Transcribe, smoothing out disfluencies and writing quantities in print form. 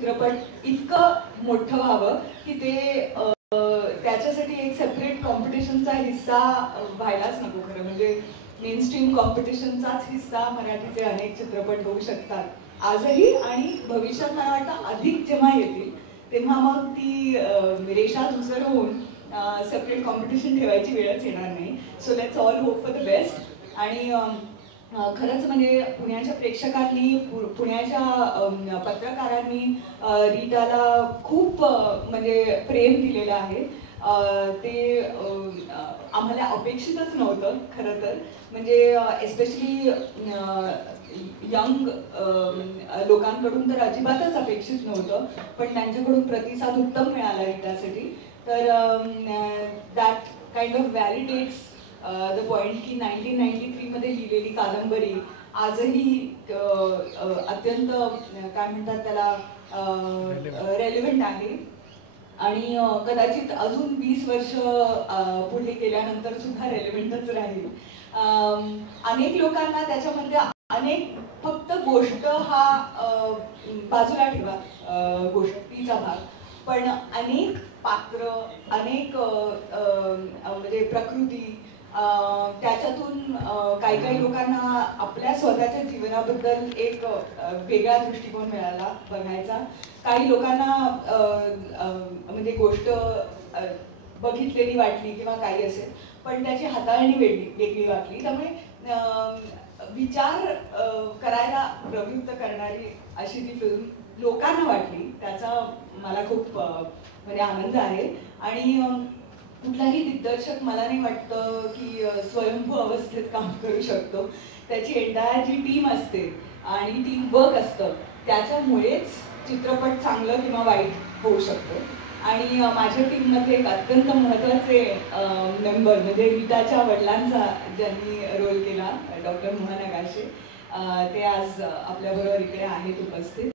चित्रपट इतकं मोठं व्हावं की ते त्याच्यासाठी एक सेपरेट कॉम्पिटिशनचा हिस्सा व्हायलाच नको. खरं म्हणजे मेन स्ट्रीम कॉम्पिटिशनचाच हिस्सा मराठीचे अनेक चित्रपट होऊ शकतात आजही, आणि भविष्यात मला वाटतं अधिक जेव्हा येतील तेव्हा मग ती रेषा धुसर होऊन सेपरेट कॉम्पिटिशन ठेवायची वेळच येणार नाही. So let's all hope for the best. आणि खरंच म्हणजे पुण्याच्या प्रेक्षकांनी, पुण्याच्या पत्रकारांनी रीटाला खूप म्हणजे प्रेम दिलेलं आहे. ते आम्हाला अपेक्षितच नव्हतं खरं तर. म्हणजे एस्पेशली यंग लोकांकडून तर अजिबातच अपेक्षित नव्हतं, पण त्यांच्याकडून प्रतिसाद उत्तम मिळाला रीटासाठी. तर that kind of validates the point की 1993 मध्ये लिहिलेली कादंबरी आजही अत्यंत काय म्हणतात त्याला रेलिव्हंट आहे. आणि कदाचित अजून 20 वर्ष पुढे गेल्यानंतर सुद्धा रेलिव्हंटच राहील. अनेक लोकांना त्याच्यामध्ये अनेक, फक्त गोष्ट हा बाजूला ठेवा, गोष्टीचा भाग, पण अनेक पात्र, अनेक म्हणजे प्रकृती, त्याच्यातून काही काही लोकांना आपल्या स्वतःच्या जीवनाबद्दल एक वेगळा दृष्टिकोन मिळाला बघायचा. काही लोकांना म्हणजे गोष्ट बघितलेली वाटली किंवा काही असेल, पण त्याची हाताळणी वेगळी वाटली. त्यामुळे विचार करायला प्रवृत्त करणारी अशी ती फिल्म लोकांना वाटली, त्याचा मला खूप म्हणजे आनंद आहे. आणि कुठलाही दिग्दर्शक मला नाही वाटतं की स्वयंभू अवस्थेत काम करू शकतो. त्याची एंटायर जी टीम असते आणि टीम वर्क असतं, त्याच्यामुळेच चित्रपट चांगलं किंवा वाईट होऊ शकतो. आणि माझ्या टीममध्ये एक अत्यंत महत्त्वाचे मेंबर म्हणजे रीटाच्या वडिलांचा ज्यांनी रोल केला, डॉक्टर मोहन आगाशे, ते आज आपल्याबरोबर इकडे आहेत उपस्थित.